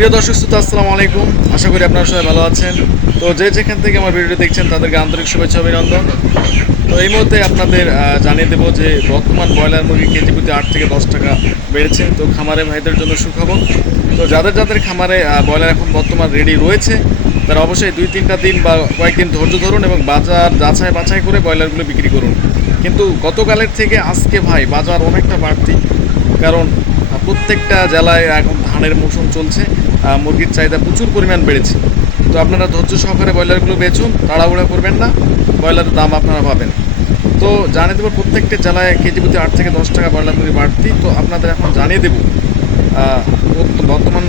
প্রিয় দর্শক শ্রোতা, আসসালামু আলাইকুম। আশা করি আপনারা সবাই ভালো আছেন। তো যে যেখান থেকে আমার ভিডিওটি দেখছেন, তাদেরকে আন্তরিক শুভেচ্ছা, অভিনন্দন। তো এই মুহূর্তে আপনাদের জানিয়ে দেবো যে বর্তমান ব্রয়লার মুরগি কেজি প্রতি আট থেকে দশ টাকা বেড়েছে। তো খামারে ভাইদের জন্য সুখবর। তো যাদের যাদের খামারে ব্রয়লার এখন বর্তমান রেডি রয়েছে, তারা অবশ্যই দুই তিনটা দিন বা কয়েকদিন ধৈর্য ধরুন এবং বাজার যাচাই বাছাই করে ব্রয়লারগুলো বিক্রি করুন। কিন্তু গতকালের থেকে আজকে ভাই বাজার অনেকটা বাড়তি। কারণ প্রত্যেকটা জেলায় এখন ধানের মৌসুম চলছে। মুরগির চাহিদা প্রচুর পরিমাণ বেড়েছে। তো আপনারা ধৈর্য সহকারে ব্রয়লারগুলো বেচুন, তাড়াহুড়া করবেন না, ব্রয়লারের দাম আপনারা পাবেন। তো জানিয়ে দেবো, প্রত্যেকটা জেলায় কেজি প্রতি আট থেকে দশ টাকা ব্রয়লার মুরগি বাড়তি। তো আপনাদের এখন জানিয়ে দেবো বর্তমান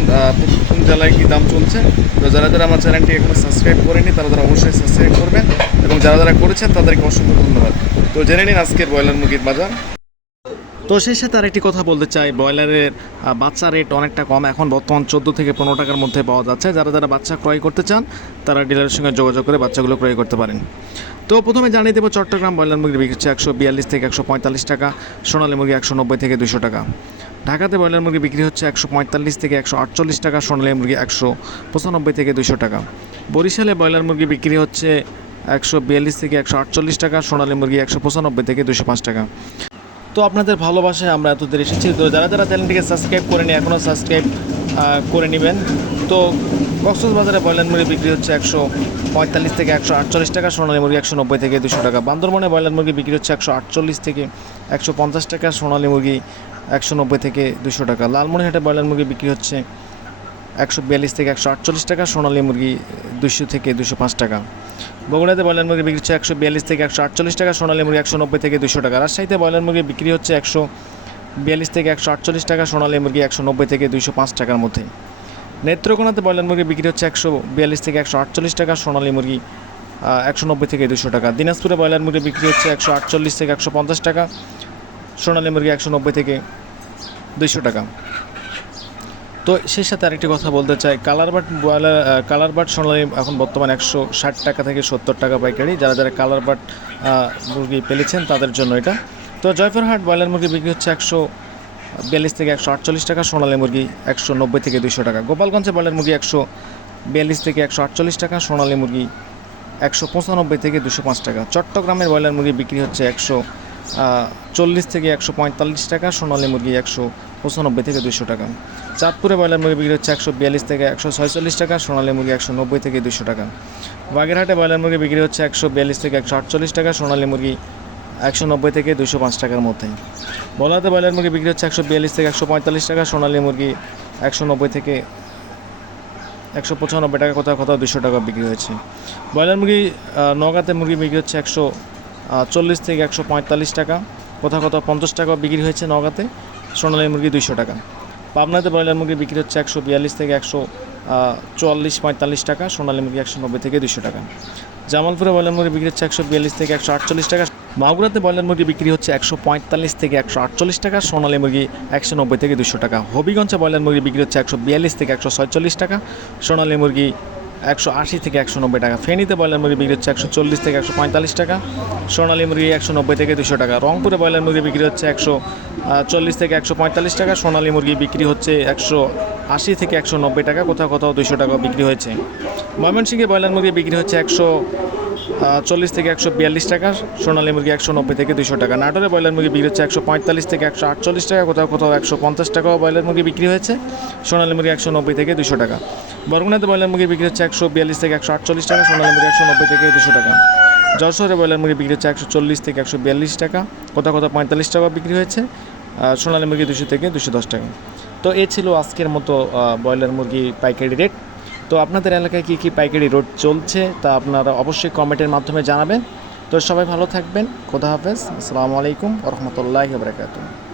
কোন জেলায় কী দাম চলছে। তো যারা যারা আমার চ্যানেলটি এখনও সাবস্ক্রাইব করেনি তারা তারা অবশ্যই সাবস্ক্রাইব করবেন এবং যারা যারা করেছেন, তাদেরকে অসংখ্য ধন্যবাদ। তো জেনে নিন আজকের ব্রয়লার মুরগির বাজার। তো সেই সাথে আরেকটি কথা বলতে চাই। ব্রয়লারের বাচ্চা রেট অনেকটা কম। এখন বর্তমান চোদ্দ থেকে পনেরো টাকার মধ্যে পাওয়া যাচ্ছে। যারা যারা বাচ্চা ক্রয় করতে চান, তারা ডিলারের সঙ্গে যোগাযোগ করে বাচ্চাগুলো ক্রয় করতে পারেন। তো প্রথমে জানিয়ে দেবো চট্টগ্রাম ব্রয়লার মুরগি বিক্রি হচ্ছে একশো বিয়াল্লিশ থেকে একশো পঁয়তাল্লিশ টাকা, সোনালী মুরগি একশো নব্বই থেকে দুশো টাকা। ঢাকাতে ব্রয়লার মুরগি বিক্রি হচ্ছে একশো পঁয়তাল্লিশ থেকে একশো আটচল্লিশ টাকা, সোনালী মুরগি একশো পঁচানব্বই থেকে দুশো টাকা। বরিশালে ব্রয়লার মুরগি বিক্রি হচ্ছে একশো বিয়াল্লিশ থেকে একশো আটচল্লিশ টাকা, সোনালী মুরগি একশো পঁচানব্বই থেকে দুশো পাঁচ টাকা। তো আপনাদের ভালোবাসায় আমরা এতদের এসেছি। তো যারা যারা চ্যানেলটিকে সাবস্ক্রাইব করেনি এখনও সাবস্ক্রাইব করে নেবেন। তো কক্সবাজারে ব্রয়লার মুরগি বিক্রি হচ্ছে একশো পঁয়তাল্লিশ থেকে একশো আটচল্লিশ টাকা, সোনালী মুরগি একশো নব্বই থেকে দুশো টাকা। বান্দরবনে ব্রয়লার মুরগি বিক্রি হচ্ছে একশো আটচল্লিশ থেকে একশো পঞ্চাশ টাকা, সোনালী মুরগি একশো নব্বই থেকে দুশো টাকা। লালমনিরহাটে ব্রয়লার মুরগি বিক্রি হচ্ছে একশো বিয়াল্লিশ থেকে একশো আটচল্লিশ টাকা, সোনালী মুরগি দুশো থেকে দুশো পাঁচ টাকা। বগুড়াতে ব্রয়লার মুরগি বিক্রি হচ্ছে একশো বিয়াল্লিশ থেকে একশো আটচল্লিশ টাকা, সোনালী মুরগি একশো নব্বই থেকে দুশো টাকা। রাজশাহীতে ব্রয়লার মুরগি বিক্রি হচ্ছে একশো বিয়াল্লিশ থেকে একশো আটচল্লিশ টাকা, সোনালী মুরগি একশো নব্বই থেকে দুশো পাঁচ টাকার মধ্যে। নেত্রকোনাতে ব্রয়লার মুরগি বিক্রি হচ্ছে একশো বিয়াল্লিশ থেকে একশো আটচল্লিশ টাকা, সোনালী মুরগি একশো নব্বই থেকে দুশো টাকা। দিনাজপুরে ব্রয়লার মুরগি বিক্রি হচ্ছে একশো আটচল্লিশ থেকে একশো পঞ্চাশ টাকা, সোনালী মুরগি একশো নব্বই থেকে দুশো টাকা। তো সেই সাথে আরেকটি কথা বলতে চাই। Colour but broiler colour but সোনালি এখন বর্তমানে একশো ষাট টাকা থেকে সত্তর টাকা পাইকারি। যারা যারা কালার বাট মুরগি পেলেছেন তাদের জন্য এটা। তো জয়পুরহাট ব্রয়লার মুরগি বিক্রি হচ্ছে একশো বিয়াল্লিশ থেকে একশো আটচল্লিশ টাকা, সোনালী মুরগি একশো নব্বই থেকে দুশো টাকা। গোপালগঞ্জে ব্রয়লার মুরগি একশো বিয়াল্লিশ থেকে একশো আটচল্লিশ টাকা, সোনালী মুরগি একশো পঁচানব্বই থেকে দুশো পাঁচ টাকা। চট্টগ্রামের ব্রয়লার মুরগি বিক্রি হচ্ছে একশো চল্লিশ থেকে একশো পঁয়তাল্লিশ টাকা, সোনালী মুরগি একশো পঁচানব্বই থেকে দুশো টাকা। চাঁদপুরে ব্রয়লার মুরগি বিক্রি হচ্ছে একশো বিয়াল্লিশ থেকে একশো ছয়চল্লিশ টাকা, সোনালী মুরগি একশো নব্বই থেকে দুশো টাকা। বাগেরহাটে ব্রয়লার মুরগি বিক্রি হচ্ছে একশো বিয়াল্লিশ থেকে একশো আটচল্লিশ টাকা, সোনালী মুরগি একশো নব্বই থেকে দুশো পাঁচ টাকার মধ্যে। বলাতে ব্রয়লার মুরগি বিক্রি হচ্ছে একশো বিয়াল্লিশ থেকে একশো পঁয়তাল্লিশ টাকা, সোনালী মুরগি একশো নব্বই থেকে একশো পঁচানব্বই টাকা, কোথাও কোথাও দুশো টাকা বিক্রি হয়েছে। ব্রয়লার মুরগি নগাঁতে মুরগি বিক্রি হচ্ছে একশো চল্লিশ থেকে একশো পঁয়তাল্লিশ টাকা কোথাও কোথাও পঞ্চাশ টাকা বিক্রি হয়েছে নগাঁতে, সোনালী মুরগি দুইশো টাকা। পাবনাতে ব্রয়লার মুরগি বিক্রি হচ্ছে একশো বিয়াল্লিশ থেকে একশো চুয়াল্লিশ পঁয়তাল্লিশ টাকা, সোনালী মুরগি একশো নব্বই থেকে দুশো টাকা। জামালপুরে ব্রয়লার মুরগি বিক্রি হচ্ছে একশো বিয়াল্লিশ থেকে একশো আটচল্লিশ টাকা। মাগুরাতে ব্রয়লার মুরগি বিক্রি হচ্ছে একশো পঁয়তাল্লিশ থেকে একশো আটচল্লিশ টাকা, সোনালী মুরগি একশো নব্বই থেকে দুশো টাকা। হবিগঞ্জে ব্রয়লার মুরগি বিক্রি হচ্ছে একশো বিয়াল্লিশ থেকে একশো ছয়চল্লিশ টাকা, সোনালী মুরগি একশো আশি থেকে একশো নব্বই টাকা। ফেনীতে ব্রয়লার মুরগি বিক্রি হচ্ছে একশো চল্লিশ থেকে একশো পঁয়তাল্লিশ টাকা। সোনালী মুরগি একশো নব্বই থেকে দুশো টাকা। রংপুরে ব্রয়লার মুরগি বিক্রি হচ্ছে একশো চল্লিশ থেকে একশো পঁয়তাল্লিশ টাকা। সোনালী মুরগি বিক্রি হচ্ছে একশো আশি থেকে একশো নব্বই টাকা। কোথাও কোথাও দুশো টাকা বিক্রি হয়েছে। ময়মনসিংহে ব্রয়লার মুরগি বিক্রি হচ্ছে একশো চল্লিশ থেকে একশো বিয়াল্লিশ টাকা, সোনালী মুরগি একশো নব্বই থেকে দুশো টাকা। নাটোরে ব্রয়লার মুরগি বিক্রি হচ্ছে একশো পঁয়তাল্লিশ থেকে একশো আটচল্লিশ টাকা, কোথাও কোথাও একশো পঞ্চাশ টাকাও ব্রয়লার মুরগি বিক্রি হয়েছে। সোনালী মুরগি একশো নব্বই থেকে দুশো টাকা। বরগুনাতে ব্রয়লার মুরগি বিক্রি হচ্ছে একশো বিয়াল্লিশ থেকে একশো আটচল্লিশ টাকা, সোনালী মুরগি একশো নব্বই থেকে দুশো টাকা। যশোরে ব্রয়লার মুরগি বিক্রি হচ্ছে একশো চল্লিশ থেকে একশো বিয়াল্লিশ টাকা, কোথাও কোথাও পঁয়তাল্লিশ টাকা বিক্রি হয়েছে। সোনালী মুরগি দুশো থেকে দুশো দশ টাকা। তো এ ছিল আজকের মতো ব্রয়লার মুরগি পাইকারি রেট। তো আপনাদের এলাকায় কী কী পাইকারি রোড চলছে তা আপনারা অবশ্যই কমেন্টের মাধ্যমে জানাবেন। তো সবাই ভালো থাকবেন। খোদা হাফেজ। আসসালামু আলাইকুম রহমতুল্লাহ বরকাতুহ।